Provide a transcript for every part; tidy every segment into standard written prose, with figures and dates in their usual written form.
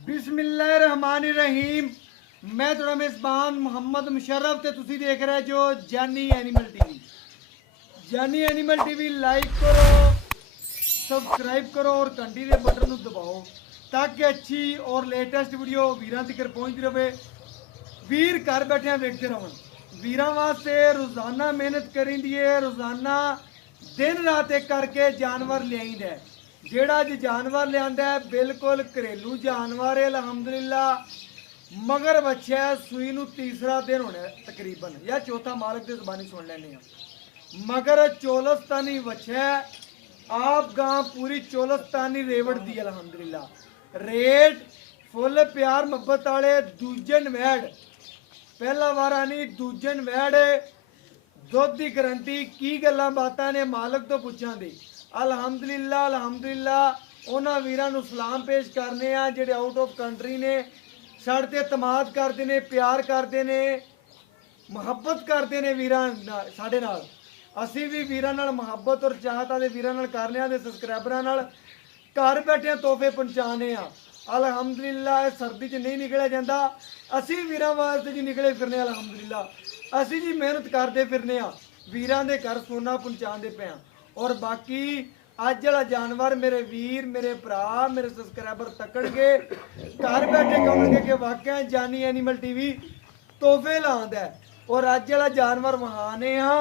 बिस्मिल्लाहिर्रहमानिर्रहीम। मैं थोड़ा मेज़बान मोहम्मद मुशर्रफ ते तुसी देख रहे जो जानी एनिमल टीवी। जानी एनिमल टीवी लाइक करो, सब्सक्राइब करो और घंटी के बटन दबाओ ताकि अच्छी और लेटेस्ट वीडियो वीरां तक पहुंचती रहे। वीर घर बैठे वेखते रहन। वीरां वास्ते रोजाना मेहनत करींदी है, रोजाना दिन रात एक करके जानवर लियाईंदा है। ਜਿਹੜਾ ਅੱਜ ਜਾਨਵਰ ਲਿਆਂਦਾ ਹੈ ਬਿਲਕੁਲ ਘਰੇਲੂ ਜਾਨਵਰ ਹੈ ਅਲਹਮਦੁਲਿਲਾ। ਮਗਰ ਬੱਚਾ ਸੂਈ ਨੂੰ ਤੀਸਰਾ ਦਿਨ ਹੋਣਾ ਤਕਰੀਬਨ ਜਾਂ ਚੌਥਾ, ਮਾਲਕ ਦੀ ਜ਼ਬਾਨੀ ਸੁਣ ਲੈਣੇ ਆ। ਮਗਰ ਚੋਲਸਤਾਨੀ ਬੱਚਾ ਆਪ ਗਾਂ ਪੂਰੀ ਚੋਲਸਤਾਨੀ ਰੇਵੜ ਦੀ ਅਲਹਮਦੁਲਿਲਾ। ਰੇਟ ਫੁੱਲ ਪਿਆਰ ਮੁਹੱਬਤ ਵਾਲੇ ਦੂਜੇ ਨਵੈੜ, ਪਹਿਲਾ ਵਾਰਾ ਨਹੀਂ ਦੂਜੇ ਨਵੈੜ। ਦੁੱਧ ਦੀ ਗਰੰਟੀ ਕੀ ਗੱਲਾਂ ਬਾਤਾਂ ਨੇ ਮਾਲਕ ਤੋਂ ਪੁੱਛਾਂਗੇ। अलहमदुलिल्लाह अल्हम्दुलिल्लाह उन्होंने वीरां सलाम पेश करने जेडे आउट ऑफ कंट्री ने साढ़े ते तमाद करते हैं, प्यार करते हैं, मुहब्बत करते हैं वीरां साढ़े नाल। असी भी वीरां नाल मुहब्बत और चाहत आदे वीरां नाल करने दे सबसक्राइबरां नाल घर बैठे तोहफे पहुँचाने अलहमदुलिल्लाह। सर्दी च नहीं निकलिया जाता, असी वीरां वास्ते जी निकले फिरने अलहमदुलिल्लाह। असी जी मेहनत करते फिरने वीरां दे घर सोना पहुँचाते पे। और बाकी अज वाला जानवर मेरे वीर, मेरे भरा, मेरे सबसक्राइबर तकड़ के घर बैठे कहोगे कि वाकई जानी एनिमल टीवी तोहफे लांदा है। और अज वाला जानवर वहाने हाँ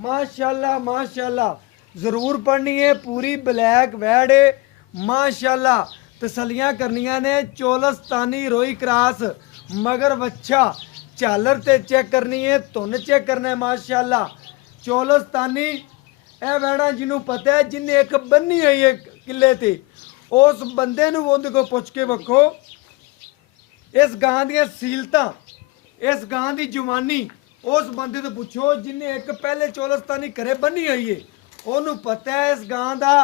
माशाल्लाह माशाल्लाह। जरूर पढ़नी है, पूरी ब्लैक वैड है माशाल्लाह। तसलियां करनियां ने चोलस्तानी रोई क्रास मगर बच्चा झालर ते चेक करनी है, धुन चेक करना है माशाल्लाह। चोलस्तानी ਇਹ ਵੈੜਾ ਜਿਹਨੂੰ ਪਤਾ ਹੈ ਜਿੰਨੇ ਇੱਕ ਬੰਨੀ ਹੋਈ ਹੈ ਕਿੱਲੇ ਤੇ ਉਸ ਬੰਦੇ ਨੂੰ ਉਹਦੇ ਕੋਲ ਪੁੱਛ ਕੇ ਵੇਖੋ ਇਸ ਗਾਂ ਦੀਆਂ ਸੀਲਤਾਂ, ਇਸ ਗਾਂ ਦੀ ਜਵਾਨੀ ਉਸ ਬੰਦੇ ਤੋਂ ਪੁੱਛੋ ਜਿੰਨੇ ਇੱਕ ਪਹਿਲੇ ਚੋਲਸਤਾਨੀ ਘਰੇ ਬੰਨੀ ਹੋਈ ਹੈ। ਉਹਨੂੰ ਪਤਾ ਹੈ ਇਸ ਗਾਂ ਦਾ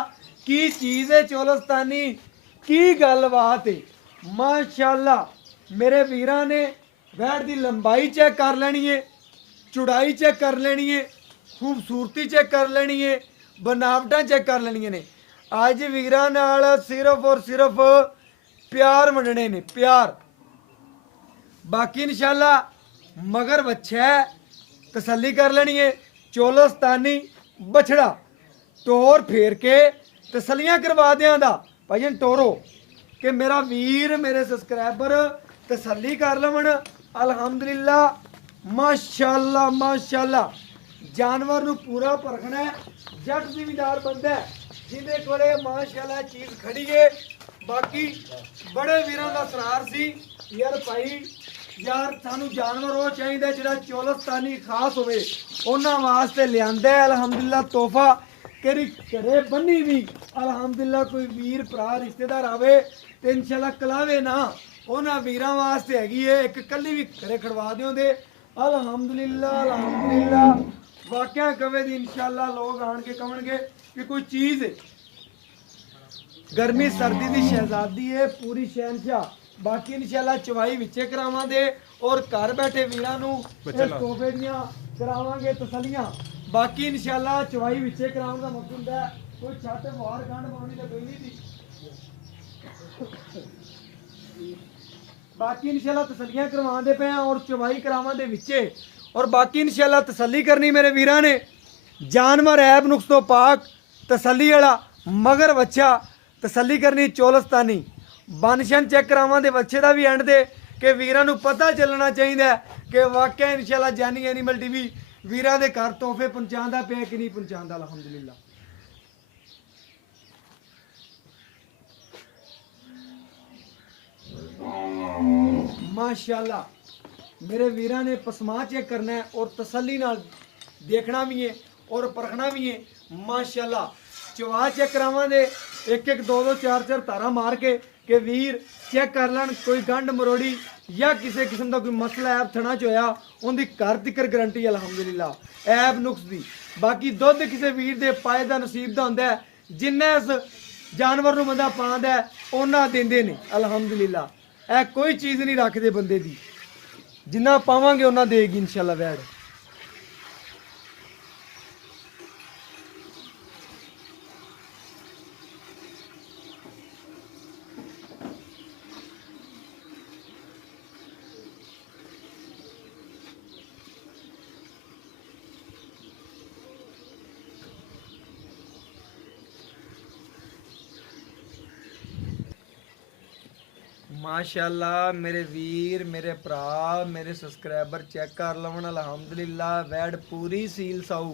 ਕੀ ਚੀਜ਼ ਹੈ, ਚੋਲਸਤਾਨੀ ਕੀ ਗੱਲਬਾਤ ਹੈ ਮਾਸ਼ਾਅੱਲਾ। ਮੇਰੇ ਵੀਰਾਂ ਨੇ ਵੈੜ ਦੀ ਲੰਬਾਈ ਚੈੱਕ ਕਰ ਲੈਣੀ ਹੈ, ਚੌੜਾਈ ਚੈੱਕ ਕਰ ਲੈਣੀ ਹੈ, खूबसूरती चेक कर लेनी है, बनावटा चेक कर लेनिया ने। अज वीरां नाल सिर्फ और सिर्फ प्यार वंडने ने, प्यार। बाकी इंशाल्लाह मगर बच्चा तसल्ली कर लेनी है। चोलस्तानी बछड़ा टोर फेर के तसलियां करवा देंदा भाई टोरो कि मेरा वीर, मेरे सबसक्राइबर तसल्ली कर लवन अल्हम्दुलिल्लाह माशाल्लाह माशाल्लाह। जानवर नू पूरा परखना है। जट जिमीदार बंदा जिंदे कोले माशाल्लाह चीज़ खड़ी है। बाकी बड़े वीरां दा सरार सी यार भाई यार सानू जानवर वो चाहिए जिहड़ा चोलस्तानी खास होवे, उन्हां वास्ते लियांदा है अल्हम्दुलिल्लाह तोहफा। केरी घरे बन्नी भी अल्हम्दुलिल्लाह कोई वीर भरा रिश्तेदार आवे ते इंशाल्लाह कलावे ना, उन्हां वीरां वास्ते हैगी है एक कल्ली भी घरे खड़वा दिओ दे अल्हम्दुलिल्लाह अल्हम्दुलिल्लाह। वाकया कवे दी इंशाल्लाह लोग आन के कहोगे कि कोई चीज़ गर्मी सर्दी की शहजादी है पूरी शहनशाह। बाकी इंशाल्लाह चवाई विचे करावां दे और घर बैठे वीरां नू तोहफे दियां करावांगे तसलियां। बाकी इंशाल्लाह चवाई विचे कराउण दा मकसद है कोई छत वार गंढ पाउणी ते कोई नहीं थी। बाकी इंशाल्लाह तसलियां करवांदे पे और चवाई करावां दे विचे। और बाकी इंशाल्लाह तसल्ली करनी मेरे वीरां ने। जानवर ऐब नुक्स तो पाक तसल्ली वाला मगर बच्चा तसल्ली करनी चोलस्तानी। बनशन चेक करावां दे बच्चे का भी एंड दे कि वीरां नू पता चलना चाहिए कि वाकई इंशाल्लाह जानी एनिमल टीवी वीरां दे घर तोहफे पहुँचाता पे कि नहीं पहुँचाता अल्हम्दुलिल्लाह। माशाल्लाह मेरे वीरां ने पसमा चेक करना है और तसल्ली नाल देखना भी है और परखना भी है माशाल्लाह। चवा चेक करावां दे एक एक दो दो चार चार तारा मार के वीर चेक कर लैन कोई गंढ मरोड़ी या किसी किस्म का कोई मसला ऐब थना च होया उनकी घर तिकर गारंटी अल्हम्दुलिल्लाह ऐब नुक्स दी। बाकी दुध किसी वीर दे पाए का नसीब का होंदा है, जिन्ना इस जानवर नूं बंदा पांदा है उन्ना देंदे ने अल्हम्दुलिल्लाह। ऐ कोई चीज़ नहीं रखते बंदे दी, जिन्ना पावांगे उन्ना देगी इंशाल्लाह वैड़। माशाल्लाह मेरे वीर मेरे भरा मेरे सब्सक्राइबर चेक कर लवन अलहमदुलिल्लाह वैड पूरी सील साऊ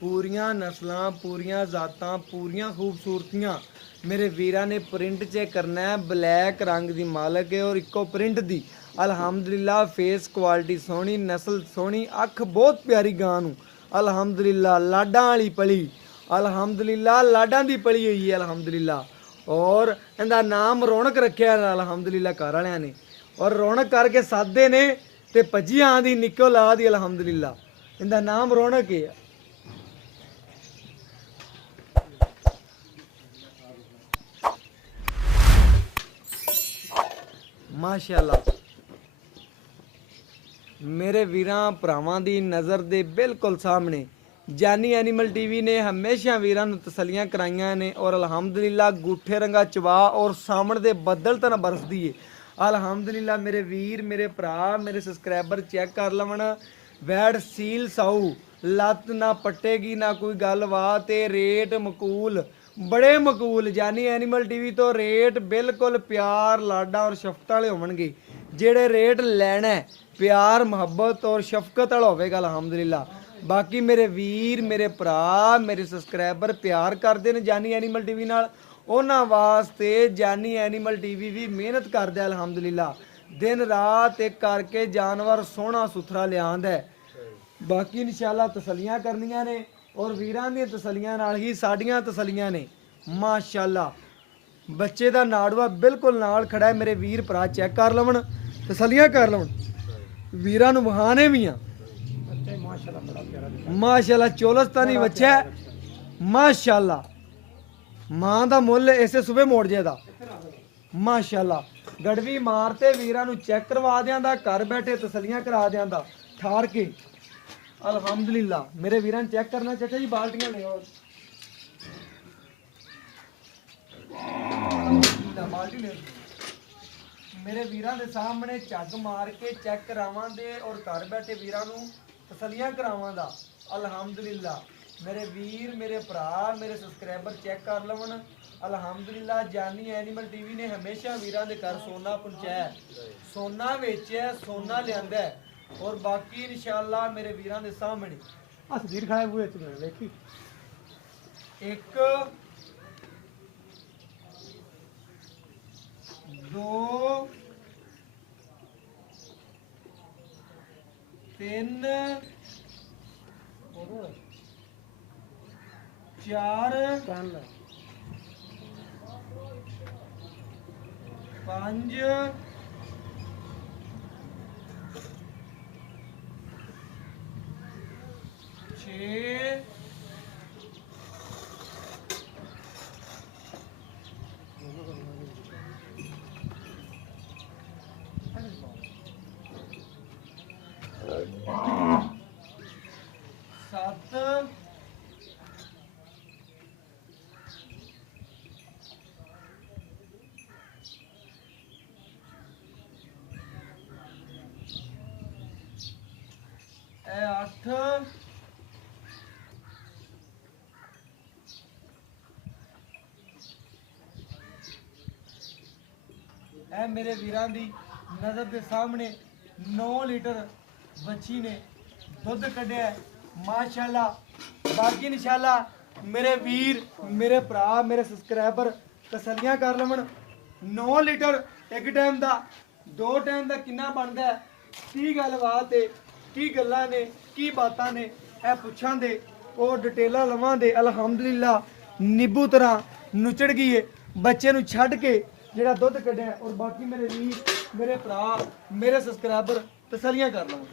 पूरियां नस्लां पूरियां जातां पूरियां खूबसूरतियां मेरे वीरा ने प्रिंट च करना है ब्लैक रंग दी मालक है और इको प्रिंट दी अलहमदुलिल्लाह फेस क्वालिटी सोहनी नस्ल सोहनी अख बहुत प्यारी गां नूं अलहमदुलिल्लाह लाडां वाली पली अलहमदुलिल्लाह लाडां दी पली हुई है अलहमदुलिल्लाह और इहदा नाम रौनक रखिया अलहमदुलिल्लाह घर वालियां ने और रौनक करके सादे ने ते भज्जी आंदी निक्को ला दी अलहमदुलिल्लाह इहदा नाम रौनक है माशाअल्लाह मेरे वीरां भरावां दी नज़र दे बिल्कुल सामने जानी एनिमल टीवी ने हमेशा वीरां नूं तसल्लियां कराइयां ने और अलहमदुलिल्लाह गुठे रंगा चवा और सामण दे बदल तन बरसदी है अलहमदुलिल्लाह मेरे वीर मेरे भरा मेरे सब्सक्राइबर चेक कर लवन वैड सील साऊ लत्त ना पट्टेगी ना कोई गलबात रेट मकूल बड़े मकूल जानी एनिमल टीवी तो रेट बिल्कुल प्यार लाडा और शफकत वाले होवणगे जेड़े रेट लैना है प्यार मुहब्बत और शफकत वाला होवेगा अलहमदुलिल्लाह बाकी मेरे वीर मेरे भरा मेरे सब्सक्राइबर प्यार करते हैं जानी एनिमल टीवी नाल उन्हां वास्ते जानी एनिमल टीवी भी मेहनत करदा अलहमदुलिल्लाह दिन रात एक करके जानवर सोहना सुथरा लिआंदा है बाकी इंशाअल्लाह तसल्लियां करनियां ने और वीरां दी तसल्लियां नाल ही साडियां तसल्लियां ने माशाअल्लाह बच्चे दा नाड़वा बिल्कुल नाल खड़ा है मेरे वीर भरा चेक कर लवन तसल्लियां कर लवन वीरां नूं वहाने भी आ माशाअल्लाह चौलस्तानी बच्चा माशाअल्लाह मां दा मुੱਲ इसे सुबह मोड़ जेदा माशाअल्लाह गड़वी मारते वीरां नूं चेक करवा दियांदा घर बैठे तसल्लियां करा दियांदा ठार के अल्हम्दुलिल्लाह मेरे वीरां चेक करना चाचा जी बाल्टियां ले आओ बाल्टी ले मेरे वीरां दे सामने झग मार के चेक करावांदे और घर बैठे वीरां नूं तसल्लियां करावांदा अल्हम्दुलिल्लाह मेरे वीर मेरे भरा मेरे सब्सक्राइबर चेक कर लवन अल्हम्दुलिल्लाह जानी एनिमल टीवी ने हमेशा वीरां दे घर सोना पहुंचाया सोना वेचिया सोना लियांदा और बाकी इंशाअल्लाह मेरे वीरां दे सामने तस्वीर खड़ा हुए देखी एक दो तीन चार पांच छे सत्त अठ मेरे वीरां दी नज़र के सामने 9 लीटर बच्ची ने दुध कढ़िया माशाअल्लाह बाकी इंशाअल्लाह मेरे वीर मेरे भरा मेरे सब्सक्राइबर तसल्लियां कर लवन 9 लीटर एक टाइम का 2 टाइम का कितना बनता है की गलबात है की गल्लां ने की बातां ने ए पुछां दे और डिटेलां लवां दे अल्हम्दुलिल्लाह नींबू तरह नुचड़ गई है बच्चे नूं छड्ड के जेड़ा दुध कढ़िया और बाकी मेरे वीर मेरे भरा मेरे सब्सक्राइबर तसल्लियां कर लवन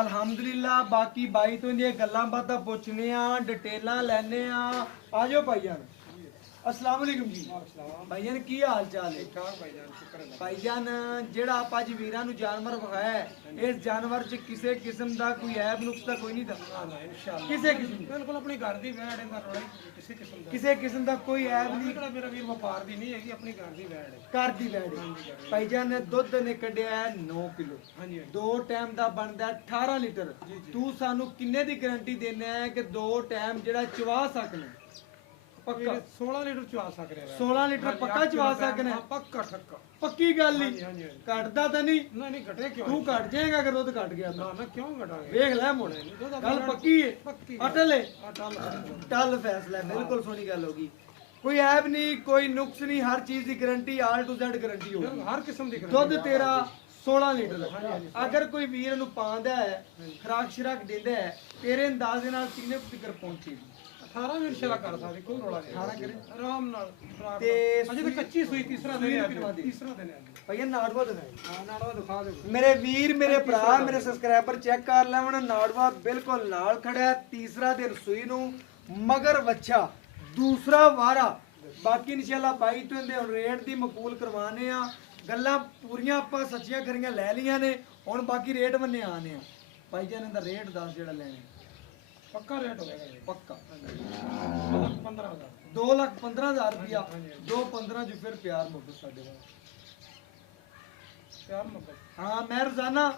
अल्हम्दुलिल्लाह बाकी बाई तो इंदियां गल्लां बातां पुछने आ डिटेलां लैने आ जाओ भाई जान अस्सलाम वालेकुम जी भाईजान की हाल चाल है भाईजान ਜਿਹੜਾ ਆਪਾਂ ਅੱਜ ਵੀਰਾਂ ਨੂੰ ਜਾਨਵਰ ਵਿਖਾਇਆ ਹੈ, ਇਸ ਜਾਨਵਰ 'ਚ ਕਿਸੇ ਕਿਸਮ ਦਾ ਕੋਈ ਐਬ ਨੁਕਸ ਤਾਂ ਕੋਈ ਨਹੀਂ ਦਾ ਕਿਸੇ ਕਿਸਮ ਬਿਲਕੁਲ ਆਪਣੀ ਘਰ ਦੀ ਵੈੜ ਇਹਦਾ ਰੋਲਾ ਕਿਸੇ ਕਿਸਮ ਦਾ ਕੋਈ ਐਬ ਨਹੀਂ ਕਿਹੜਾ ਮੇਰਾ ਵੀਰ ਵਪਾਰ ਦੀ ਨਹੀਂ ਹੈਗੀ ਆਪਣੀ ਘਰ ਦੀ ਵੈੜ ਹੈ ਘਰ ਦੀ ਵੈੜ ਹੈ। ਭਾਈਜਾਨ ਨੇ ਦੁੱਧ ਨੇ ਕੱਢਿਆ ਹੈ 9 ਕਿਲੋ ਹਾਂਜੀ ਦੋ ਟਾਈਮ ਦਾ ਬਣਦਾ ਹੈ 18 ਲੀਟਰ ਤੂੰ ਸਾਨੂੰ ਕਿੰਨੇ ਦੀ ਗਾਰੰਟੀ ਦੇਣਾ ਹੈ ਕਿ ਦੋ ਟਾਈਮ ਜਿਹੜਾ ਚਵਾ ਸਕਣਾ ਪੱਕਾ 16 ਲੀਟਰ ਚਵਾ ਸਕ ਰਿਹਾ 16 ਲੀਟਰ ਪੱਕਾ ਚਵਾ ਸਕਣਾ ਪੱਕਾ ਠੱਕਾ ਪੱਕੀ ਗੱਲ ਨਹੀਂ ਹਾਂਜੀ ਘਟਦਾ ਤਾਂ ਨਹੀਂ ਨਹੀਂ ਘਟੇ ਕਿਉਂ ਤੂੰ ਘਟ ਜਾਏਗਾ ਅਗਰ ਦੁੱਧ ਘਟ ਗਿਆ ਤਾਂ ਨਾ ਕਿਉਂ ਘਟਾਂਗੇ ਵੇਖ ਲੈ ਮੁੜ ਗੱਲ ਪੱਕੀ ਹੈ ਪੱਕੀ ਅਟਲ ਹੈ ਅਟਲ ਟੱਲ ਫੈਸਲਾ ਹੈ, ਬਿਲਕੁਲ ਸੋਹਣੀ ਗੱਲ ਹੋਗੀ ਕੋਈ ਐਬ ਨਹੀਂ ਕੋਈ ਨੁਕਸ ਨਹੀਂ ਹਰ ਚੀਜ਼ ਦੀ guarantee all to Z guarantee ਹੋਗੀ ਹਰ ਕਿਸਮ ਦੀ ਦੁੱਧ ਤੇਰਾ 16 ਲੀਟਰ ਅਗਰ ਕੋਈ ਵੀਰ ਨੂੰ ਪਾਉਂਦਾ ਹੈ ਖਰਾਕ ਸ਼ਰਾਕ ਦਿੰਦਾ ਹੈ ਤੇਰੇ ਅੰਦਾਜ਼ੇ ਨਾਲ ਕਿੰਨੇ ਫਿਕਰ ਪਹੁੰਚੇਗੀ 18 ਵੀ ਇਨਸ਼ਾਅੱਲਾ ਕਰ ਸਕਦੇ ਕੋਈ ਰੋਲਾ ਨਹੀਂ 18 ਕਰੇ ਆਰਾਮ ਨਾਲ ਤੇ ਅਜੇ ਤਾਂ ਕੱਚੀ ਸੂਈ ਤੀਸਰਾ ਦਿਨ ਹੈ ਸੂਈ ਤੀਸਰਾ ਦਿਨ ਹੈ ਭਈਆ ਨਾੜਵਾ ਦਿਖਾਏ ਹਾਂ ਨਾੜਵਾ ਦਿਖਾ ਦੇ ਮੇਰੇ ਵੀਰ ਮੇਰੇ ਭਰਾ ਮੇਰੇ ਸਬਸਕ੍ਰਾਈਬਰ ਚੈੱਕ ਕਰ ਲੈਵਣ ਨਾੜਵਾ ਬਿਲਕੁਲ ਨਾਲ ਖੜਾ ਹੈ ਤੀਸਰਾ ਦਿਨ ਸੂਈ ਨੂੰ ਮਗਰ ਵੱਛਾ ਦੂਸਰਾ ਵਾਰਾ ਬਾਕੀ ਇਨਸ਼ਾਅੱਲਾ ਬਾਈ ਤੋਂ ਇਹਦੇ ਹੁਣ ਰੇਟ ਦੀ ਮਕਬੂਲ ਕਰਵਾਣੇ ਆ ਗੱਲਾਂ ਪੂਰੀਆਂ ਆਪਾਂ ਸੱਚੀਆਂ ਕਰੀਆਂ ਲੈ ਲੀਆਂ ਨੇ ਹੁਣ ਬਾਕੀ ਰੇਟ ਬੰਨੇ ਆਣੇ ਆ ਭਾਈ ਜਾਨ ਇਹਦਾ ਰੇਟ ਦੱਸ ਜਿਹੜਾ ਲੈਣੇ ਪੱਕਾ ਰੇਟ ਹੋਵੇਗਾ ਜੀ ਪੱਕਾ 15000 2,15,000 ਰੁਪਿਆ 2,15 ਚ ਫਿਰ ਪਿਆਰ ਮੁਹੱਬਤ ਸਾਡੇ ਨਾਲ ਪਿਆਰ ਮੁਹੱਬਤ ਹਾਂ ਮੈਂ ਰੋਜ਼ਾਨਾ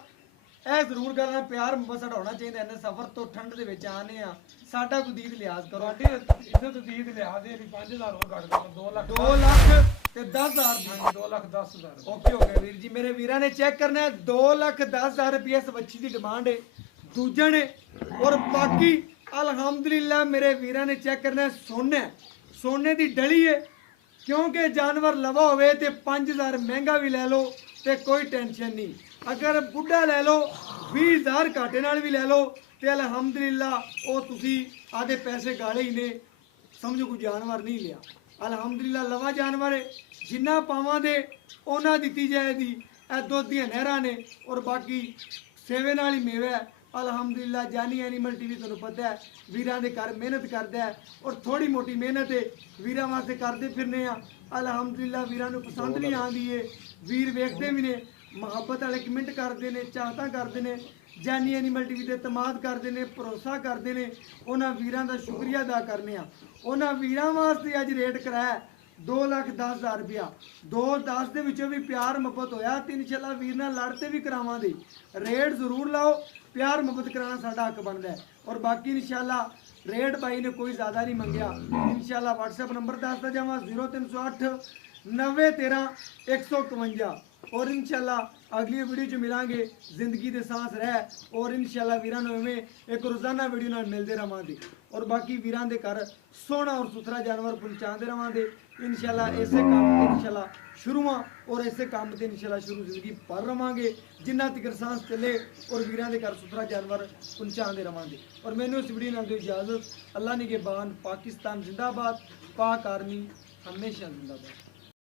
ਇਹ ਜ਼ਰੂਰ ਗੱਲ ਨਾਲ ਪਿਆਰ ਮੁਹੱਬਤ ਸਾਡਾ ਹੋਣਾ ਚਾਹੀਦਾ ਇਹਨੇ ਸਫ਼ਰ ਤੋਂ ਠੰਡ ਦੇ ਵਿੱਚ ਆਨੇ ਆ ਸਾਡਾ ਕੋਈ ਦੀਦ ਲਿਹਾਜ਼ ਕਰੋ ਤੁਹਾਡੀ ਇੱਜ਼ਤ ਦੀਦ ਲਿਆ ਦੇ ਵੀ 5000 ਹੋਰ ਘੱਟ ਕਰ 2 ਲੱਖ 2 ਲੱਖ ਤੇ 10,000 ਦੀ 2 ਲੱਖ 10000 ਓਕੇ ਹੋ ਗਿਆ ਵੀਰ ਜੀ ਮੇਰੇ ਵੀਰਾਂ ਨੇ ਚੈੱਕ ਕਰਨਾ ਹੈ 2,10,000 ਰੁਪਏ ਇਸ ਬੱਚੀ ਦੀ ਡਿਮਾਂਡ ਹੈ ਦੂਜੇ ਨੇ ਔਰ ਬਾਕੀ ਅਲਹਮਦੁਲਿਲਾ ਮੇਰੇ ਵੀਰਾਂ ਨੇ ਚੈੱਕ ਕਰਨਾ ਹੈ ਸੋਨੇ ਦੀ ਡਲੀ ਹੈ ਕਿਉਂਕਿ ਜਾਨਵਰ ਲਵਾ ਹੋਵੇ ਤੇ 5000 ਮਹਿੰਗਾ ਵੀ ਲੈ ਲਓ ਤੇ ਕੋਈ ਟੈਨਸ਼ਨ ਨਹੀਂ ਅਗਰ ਬੁੱਢਾ ਲੈ ਲਓ 20000 ਘਾਟੇ ਨਾਲ ਵੀ ਲੈ ਲਓ ਤੇ ਅਲਹਮਦੁਲਿਲਾ ਉਹ ਤੁਸੀਂ ਆਦੇ ਪੈਸੇ ਗਾਲੇ ਹੀ ਨੇ ਸਮਝੋ ਕੋਈ ਜਾਨਵਰ ਨਹੀਂ ਲਿਆ ਅਲਹਮਦੁਲਿਲਾ ਲਵਾ ਜਾਨਵਰ ਹੈ ਜਿੰਨਾ ਪਾਵਾਂ ਦੇ ਉਹਨਾਂ ਦਿੱਤੀ ਜਾਏਗੀ ਇਹ ਦੁੱਧ ਦੀਆਂ ਨਹਿਰਾਂ ਨੇ ਔਰ ਬਾਕੀ ਸੇਵੇ ਨਾਲ ਹੀ ਮੇਵਾ ਹੈ ਅਲਹਮਦੁਲਿਲਾ ਜਾਨੀ ਐਨੀਮਲ ਟੀਵੀ ਤੁਹਾਨੂੰ ਪਤਾ ਹੈ ਵੀਰਾਂ ਦੇ ਘਰ ਮਿਹਨਤ ਕਰਦਾ ਹੈ ਔਰ ਥੋੜੀ ਮੋਟੀ ਮਿਹਨਤ ਹੈ ਵੀਰਾਂ ਵਾਸਤੇ ਕਰਦੇ ਫਿਰਨੇ ਆ ਅਲਹਮਦੁਲਿਲਾ ਵੀਰਾਂ ਨੂੰ ਪਸੰਦ ਨਹੀਂ ਆਉਂਦੀ ਏ ਵੀਰ ਵੇਖਦੇ ਵੀ ਨੇ ਮੁਹੱਬਤ ਵਾਲੇ ਕਮੈਂਟ ਕਰਦੇ ਨੇ ਚਾਹਤਾਂ ਕਰਦੇ ਨੇ ਜਾਨੀ ਐਨੀਮਲ ਟੀਵੀ ਤੇ ਇਤਮਾਦ ਕਰਦੇ ਨੇ ਭਰੋਸਾ ਕਰਦੇ ਨੇ ਉਹਨਾਂ ਵੀਰਾਂ ਦਾ ਸ਼ੁਕਰੀਆ ਅਦਾ ਕਰਨੇ ਆ ਉਹਨਾਂ ਵੀਰਾਂ ਵਾਸਤੇ ਅੱਜ ਰੇਟ ਕਰਾਇਆ 2,10,000 ਰੁਪਇਆ 2,10 ਦੇ ਵਿੱਚੋਂ ਵੀ ਪਿਆਰ ਮੁਹੱਬਤ ਹੋਇਆ ਤੇ ਇਨਸ਼ਾਅੱਲਾ ਵੀਰ ਨਾਲ ਲੜ ਤੇ ਵੀ ਕਰਾਵਾਂਗੇ ਰੇਟ ਜ਼ਰੂਰ ਲਾਓ ਪਿਆਰ ਮੁਹੱਬਤ ਕਰਾਉਣਾ ਸਾਡਾ ਹੱਕ ਬਣਦਾ ਹੈ ਔਰ ਬਾਕੀ ਇਨਸ਼ਾਅੱਲਾ ਰੇਟ ਬਾਈ ਨੇ ਕੋਈ ਜ਼ਿਆਦਾ ਨਹੀਂ ਮੰਗਿਆ ਇਨਸ਼ਾਅੱਲਾ WhatsApp ਨੰਬਰ ਦੱਸਦਾ ਜਾਵਾਂ 0308 9013 151 और इंशाल्लाह अगली वीडियो च मिलांगे जिंदगी दे सांस रह और इंशाल्लाह वीरां नूं एवें एक रोजाना वीडियो नाल मिलदे रहांगे और बाकी वीरां दे घर सोहना और सुथरा जानवर पहुंचाते रहांगे इंशाल्लाह ऐसे काम ते इंशाल्लाह शुरुआं और ऐसे काम ते इंशाल्लाह शुरू जिंदगी भर रहांगे जिन्ना तक सांस चले और वीरां दे घर सुथरा जानवर पहुंचाते रहांगे और मैनूं इस वीडियो नाल दी इजाजत अल्लाह निगहबान पाकिस्तान जिंदाबाद पाक आर्मी हमेशा जिंदाबाद।